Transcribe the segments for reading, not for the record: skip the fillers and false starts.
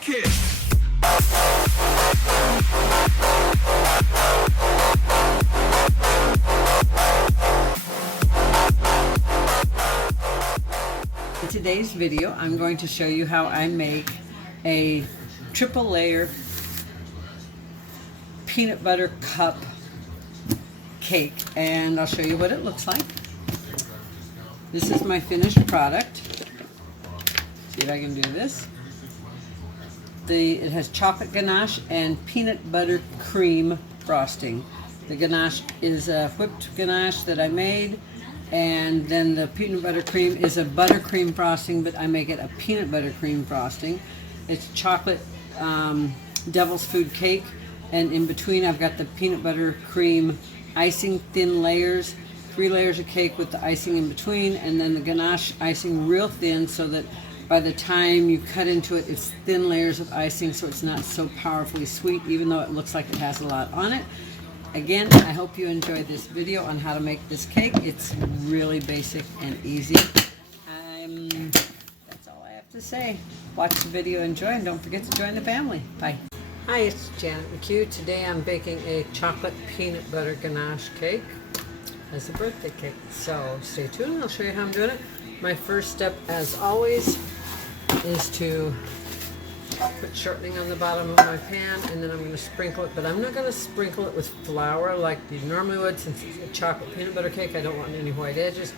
kiss. In today's video, I'm going to show you how I make a triple layer peanut butter cup cake, and I'll show you what it looks like. This is my finished product. See if I can do this. It has chocolate ganache and peanut butter cream frosting. The ganache is a whipped ganache that I made, and then the peanut butter cream is a buttercream frosting, but I make it a peanut butter cream frosting. It's chocolate devil's food cake, and in between I've got the peanut butter cream icing, thin layers, 3 layers of cake with the icing in between, and then the ganache icing real thin so that by the time you cut into it, it's thin layers of icing, so it's not so powerfully sweet, even though it looks like it has a lot on it. Again, I hope you enjoyed this video on how to make this cake. It's really basic and easy. That's all I have to say. Watch the video, enjoy, and don't forget to join the family. Bye. Hi, it's Janet McCue. Today I'm baking a chocolate peanut butter ganache cake as a birthday cake. So stay tuned and I'll show you how I'm doing it. My first step, as always, is to put shortening on the bottom of my pan, and then I'm going to sprinkle it, but I'm not going to sprinkle it with flour like you normally would. Since it's a chocolate peanut butter cake, I don't want any white edges.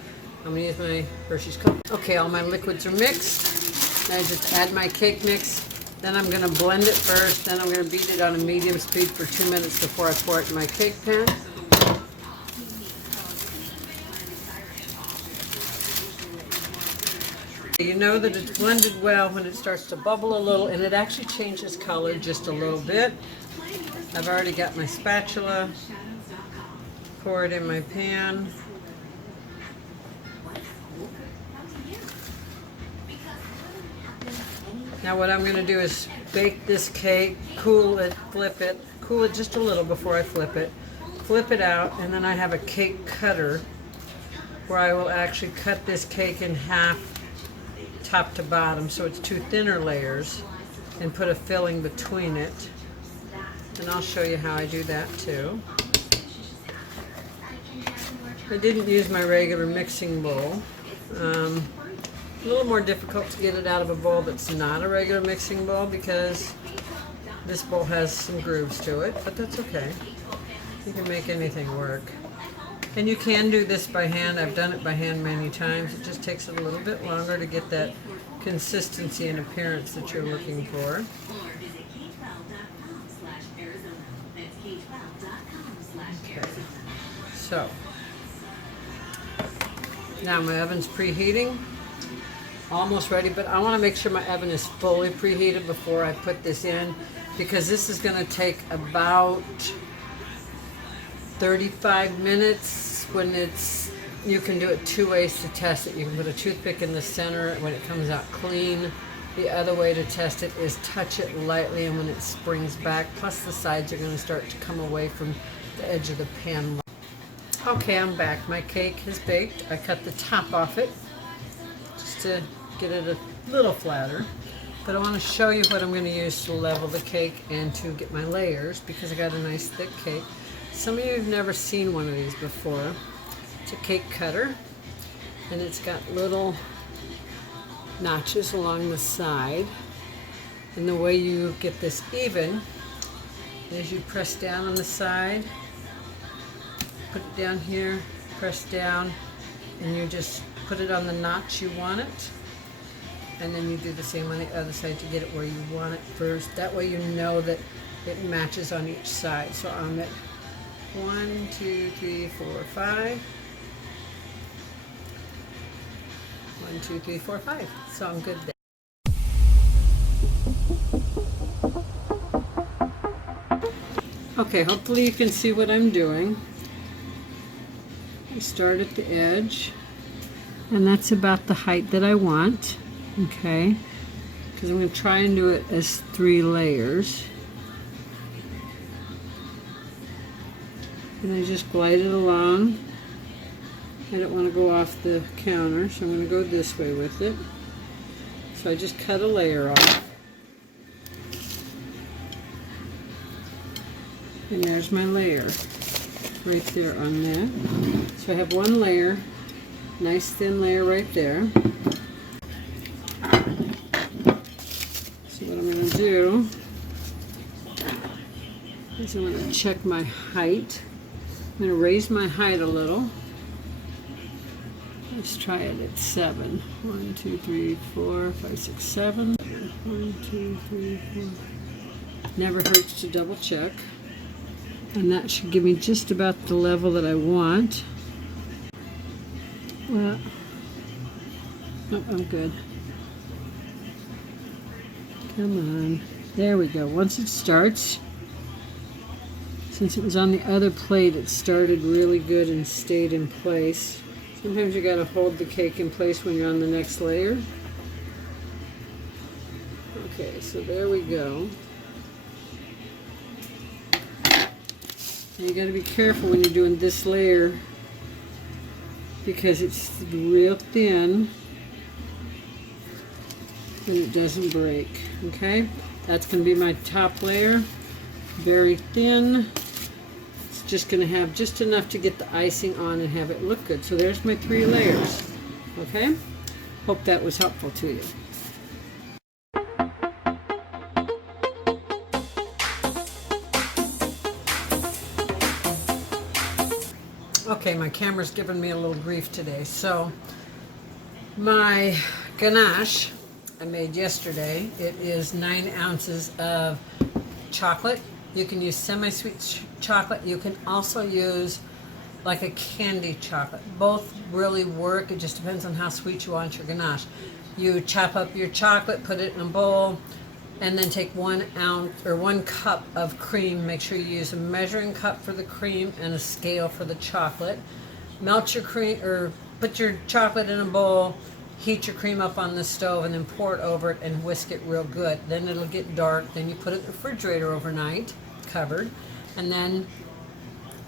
I'm going to use my Hershey's Coke. Okay, all my liquids are mixed. I just add my cake mix. Then I'm going to blend it first. Then I'm going to beat it on a medium speed for 2 minutes before I pour it in my cake pan. You know that it's blended well when it starts to bubble a little, and it actually changes color just a little bit. I've already got my spatula, pour it in my pan. Now what I'm going to do is bake this cake, cool it, flip it, cool it just a little before I flip it out, and then I have a cake cutter where I will actually cut this cake in half, top to bottom, so it's 2 thinner layers, and put a filling between it. And I'll show you how I do that too. I didn't use my regular mixing bowl. A little more difficult to get it out of a bowl that's not a regular mixing bowl because this bowl has some grooves to it, but that's okay. You can make anything work. And you can do this by hand. I've done it by hand many times. It just takes it a little bit longer to get that consistency and appearance that you're looking for. Okay. So, now my oven's preheating. Almost ready, but I want to make sure my oven is fully preheated before I put this in, because this is going to take about 35 minutes. When you can do it 2 ways to test it. You can put a toothpick in the center when it comes out clean. The other way to test it is touch it lightly, and when it springs back, plus the sides are going to start to come away from the edge of the pan. Okay, I'm back. My cake is baked. I cut the top off it just to get it a little flatter. But I want to show you what I'm going to use to level the cake and to get my layers, because I got a nice thick cake. Some of you have never seen one of these before. It's a cake cutter, and it's got little notches along the side. And the way you get this even is you press down on the side, put it down here, press down, and you just put it on the notch you want it. And then you do the same on the other side to get it where you want it first. That way you know that it matches on each side. So on that 1, 2, 3, 4, 5. 1, 2, 3, 4, 5. So I'm good there. Okay, hopefully you can see what I'm doing. I start at the edge, and that's about the height that I want. Okay, because I'm going to try and do it as 3 layers. And I just glide it along. I don't want to go off the counter, so I'm going to go this way with it. So I just cut a layer off. And there's my layer right there on that. So I have one layer, nice thin layer right there. So what I'm going to do is I'm going to check my height. I'm going to raise my height a little. Let's try it at 7. 1, 2, 3, 4, 5, 6, 7. 1, 2, 3, 4. Never hurts to double check. And that should give me just about the level that I want. Well, oh, I'm good. Come on. There we go. Once it starts, since it was on the other plate, it started really good and stayed in place. Sometimes you got to hold the cake in place when you're on the next layer. Okay, so there we go. And you got to be careful when you're doing this layer because it's real thin and it doesn't break. Okay, that's going to be my top layer. Very thin. It's just going to have just enough to get the icing on and have it look good. So there's my 3 layers. Okay, hope that was helpful to you. Okay, my camera's giving me a little grief today. So my ganache I made yesterday, it is 9 ounces of chocolate. You can use semi-sweet chocolate. You can also use like a candy chocolate. Both really work. It just depends on how sweet you want your ganache. You chop up your chocolate, put it in a bowl, and then take 1 ounce or 1 cup of cream. Make sure you use a measuring cup for the cream and a scale for the chocolate. Melt your cream or put your chocolate in a bowl, heat your cream up on the stove, and then pour it over it and whisk it real good. Then it'll get dark. Then you put it in the refrigerator overnight, covered, and then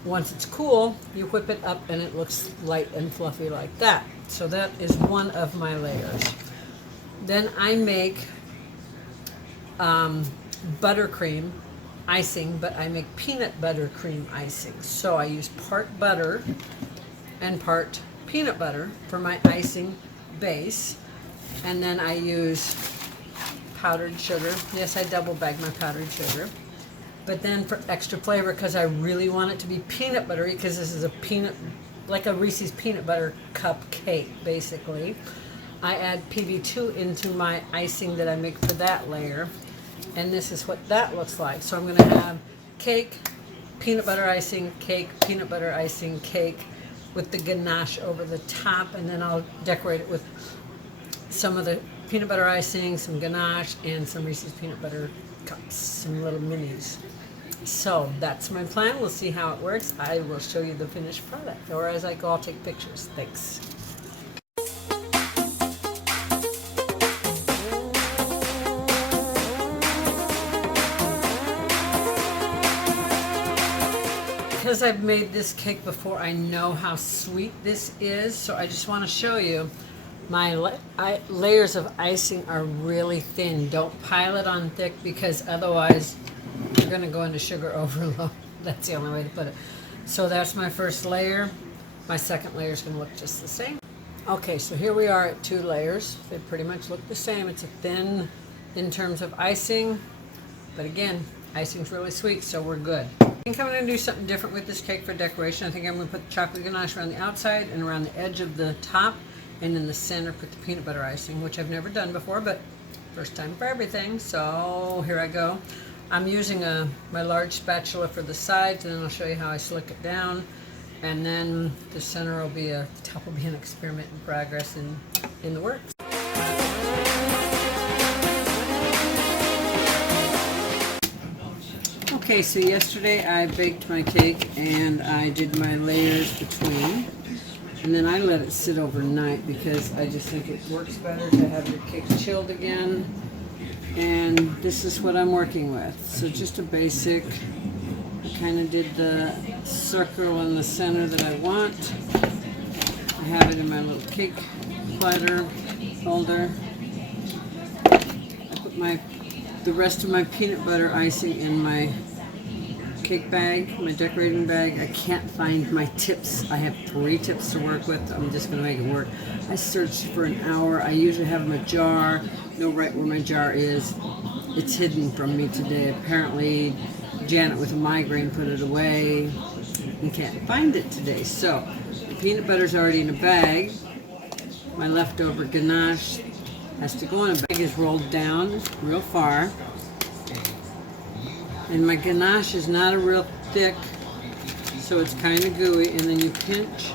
once it's cool, you whip it up and it looks light and fluffy like that. So that is one of my layers. Then I make buttercream icing, but I make peanut butter cream icing. So I use part butter and part peanut butter for my icing base, and then I use powdered sugar. Yes, I double bag my powdered sugar. But then for extra flavor, because I really want it to be peanut buttery, because this is a peanut, like a Reese's peanut butter cup cake, basically, I add PB2 into my icing that I make for that layer. And this is what that looks like. So I'm going to have cake, peanut butter icing, cake, peanut butter icing, cake with the ganache over the top. And then I'll decorate it with some of the peanut butter icing, some ganache, and some Reese's peanut butter cups, some little minis. So that's my plan. We'll see how it works. I will show you the finished product. Or as I go, I'll take pictures. Thanks. Because I've made this cake before, I know how sweet this is. So I just want to show you my layers of icing are really thin. Don't pile it on thick because otherwise you're going to go into sugar overload. That's the only way to put it. So that's my first layer. My second layer is going to look just the same. Okay, so here we are at 2 layers. They pretty much look the same. It's a thin in terms of icing, but again, icing's really sweet, so we're good. I think I'm going to do something different with this cake for decoration. I think I'm going to put the chocolate ganache around the outside and around the edge of the top, and in the center put the peanut butter icing, which I've never done before, but first time for everything. So here I go. I'm using my large spatula for the sides, and then I'll show you how I slick it down. And then the center will be the top will be an experiment in progress in the works. Okay, so yesterday I baked my cake and I did my layers between, and then I let it sit overnight because I just think it works better to have your cake chilled again. And this is what I'm working with. So just a basic, I kind of did the circle in the center that I want. I have it in my little cake platter holder. I put the rest of my peanut butter icing in my cake bag, my decorating bag. I can't find my tips. I have 3 tips to work with. I'm just going to make it work. I searched for an hour. I usually have my jar. Know right where my jar is. It's hidden from me today. Apparently, Janet with a migraine put it away and can't find it today. So, the peanut butter's already in a bag. My leftover ganache has to go in a bag. Is rolled down real far. And my ganache is not a real thick, so it's kind of gooey, and then you pinch.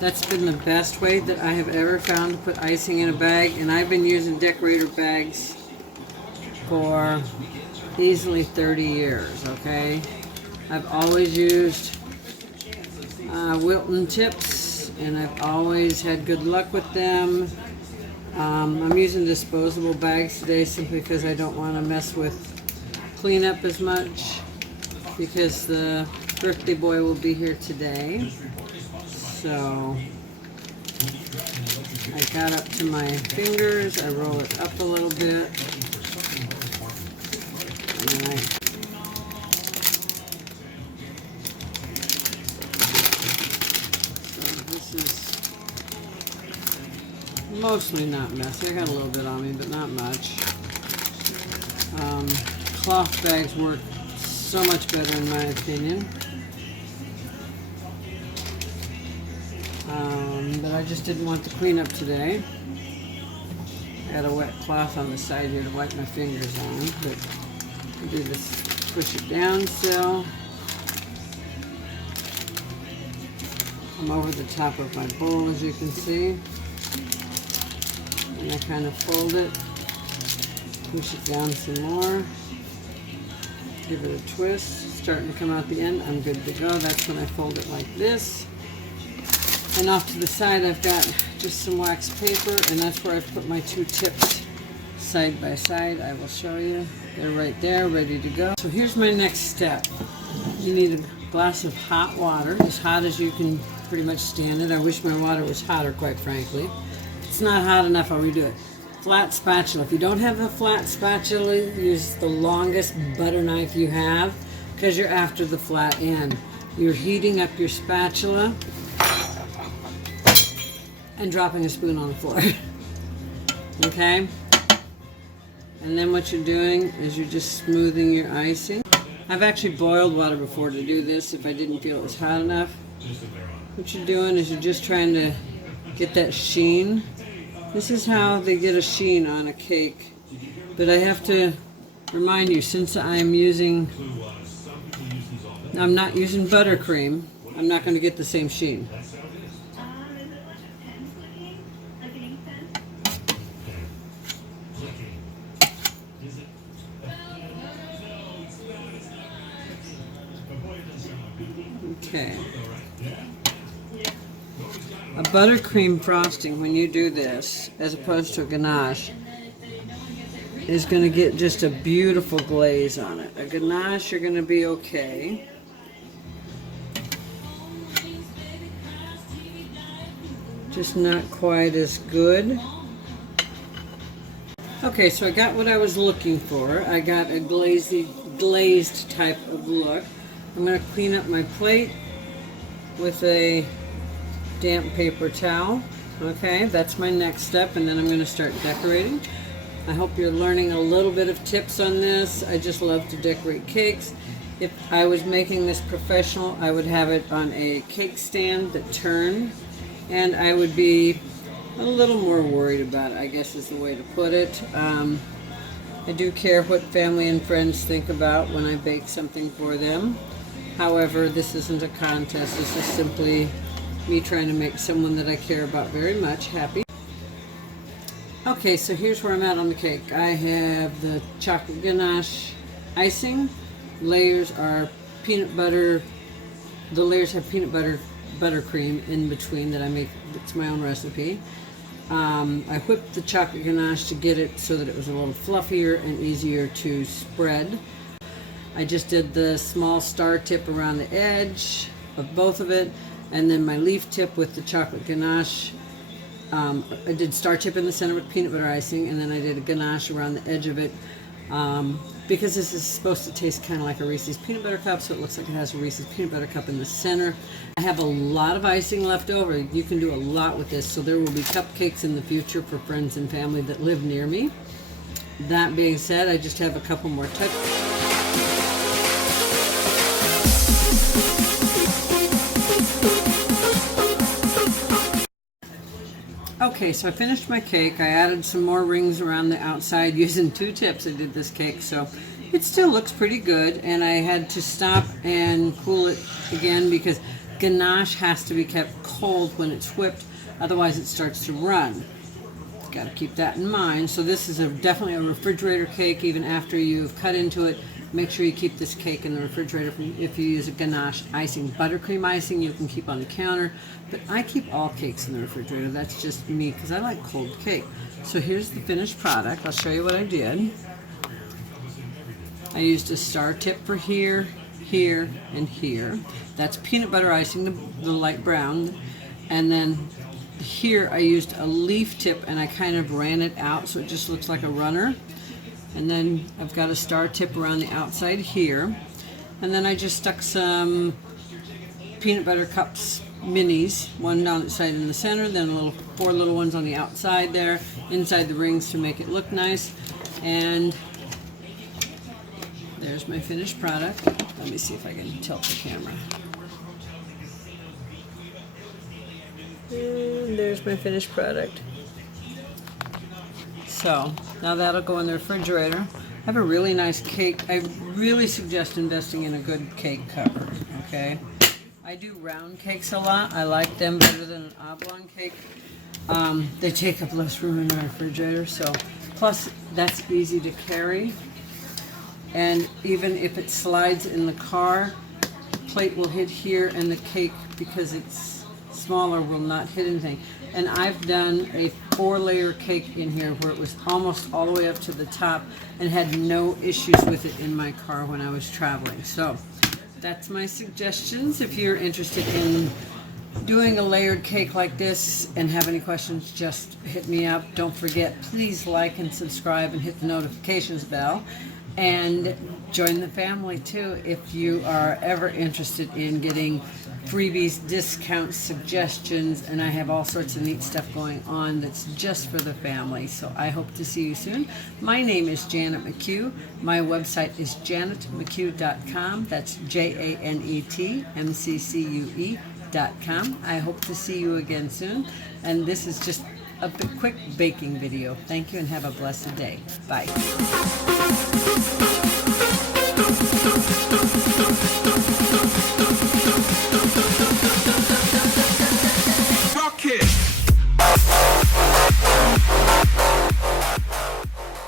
That's been the best way that I have ever found to put icing in a bag, and I've been using decorator bags for easily 30 years, okay? I've always used Wilton tips, and I've always had good luck with them. I'm using disposable bags today simply because I don't want to mess with cleanup as much, because the birthday boy will be here today. So I got up to my fingers, I roll it up a little bit, and then so this is mostly not messy. I got a little bit on me, but not much. Cloth bags work so much better in my opinion. But I just didn't want the cleanup today. I got a wet cloth on the side here to wipe my fingers on, but I do this, push it down still. I'm over the top of my bowl, as you can see. And I kind of fold it, push it down some more. Give it a twist, starting to come out the end. I'm good to go. That's when I fold it like this. And off to the side I've got just some wax paper, and that's where I've put my 2 tips side by side. I will show you. They're right there, ready to go. So here's my next step. You need a glass of hot water, as hot as you can pretty much stand it. I wish my water was hotter, quite frankly. If it's not hot enough, I'll redo it. Flat spatula. If you don't have a flat spatula, use the longest butter knife you have, because you're after the flat end. You're heating up your spatula and dropping a spoon on the floor. Okay? And then what you're doing is you're just smoothing your icing. I've actually boiled water before to do this if I didn't feel it was hot enough. What you're doing is you're just trying to get that sheen. This is how they get a sheen on a cake. But I have to remind you, since I'm not using buttercream, I'm not going to get the same sheen. Okay. A buttercream frosting, when you do this, as opposed to a ganache, is going to get just a beautiful glaze on it. A ganache, you're going to be okay. Just not quite as good. Okay, so I got what I was looking for. I got a glazed type of look. I'm going to clean up my plate with a damp paper towel. Okay, that's my next step, and then I'm going to start decorating. I hope you're learning a little bit of tips on this. I just love to decorate cakes. If I was making this professional, I would have it on a cake stand that turned, and I would be a little more worried about it, I guess is the way to put it. I do care what family and friends think about when I bake something for them. However, this isn't a contest. This is simply me trying to make someone that I care about very much happy. Okay, so here's where I'm at on the cake. I have the chocolate ganache icing. Layers are peanut butter. The layers have peanut butter buttercream in between that I make. It's my own recipe. I whipped the chocolate ganache to get it so that it was a little fluffier and easier to spread. I just did the small star tip around the edge of both of it, and then my leaf tip with the chocolate ganache. I did star tip in the center with peanut butter icing, and then I did a ganache around the edge of it Because this is supposed to taste kind of like a Reese's peanut butter cup, so it looks like it has a Reese's peanut butter cup in the center. I have a lot of icing left over. You can do a lot with this, so there will be cupcakes in the future for friends and family that live near me. That being said, I just have a couple more touches. Okay, so I finished my cake. I added some more rings around the outside using 2 tips. I did this cake, so it still looks pretty good. And I had to stop and cool it again because ganache has to be kept cold when it's whipped, otherwise it starts to run. Got to keep that in mind. So this is definitely a refrigerator cake. Even after you've cut into it, make sure you keep this cake in the refrigerator. If you use a ganache icing, buttercream icing, you can keep on the counter. But I keep all cakes in the refrigerator. That's just me because I like cold cake. So here's the finished product. I'll show you what I did. I used a star tip for here, here, and here. That's peanut butter icing, the light brown. And then here I used a leaf tip and I kind of ran it out so it just looks like a runner. And then I've got a star tip around the outside here. And then I just stuck some peanut butter cups minis, one down the side in the center, then 4 little ones on the outside there, inside the rings to make it look nice. And there's my finished product. Let me see if I can tilt the camera. And there's my finished product. So now that'll go in the refrigerator. I have a really nice cake. I really suggest investing in a good cake cover, okay? I do round cakes a lot. I like them better than an oblong cake. They take up less room in my refrigerator, so plus that's easy to carry. And even if it slides in the car, the plate will hit here and the cake, because it's smaller, will not hit anything. And I've done a 4-layer cake in here where it was almost all the way up to the top and had no issues with it in my car when I was traveling. So that's my suggestions. If you're interested in doing a layered cake like this and have any questions, just hit me up. Don't forget, please like and subscribe and hit the notifications bell. And join the family too if you are ever interested in getting freebies, discounts, suggestions, and I have all sorts of neat stuff going on that's just for the family. So I hope to see you soon. My name is Janet McCue. My website is janetmccue.com. That's JANETMCCUE.com. I hope to see you again soon. And this is just a quick baking video. Thank you and have a blessed day. Bye.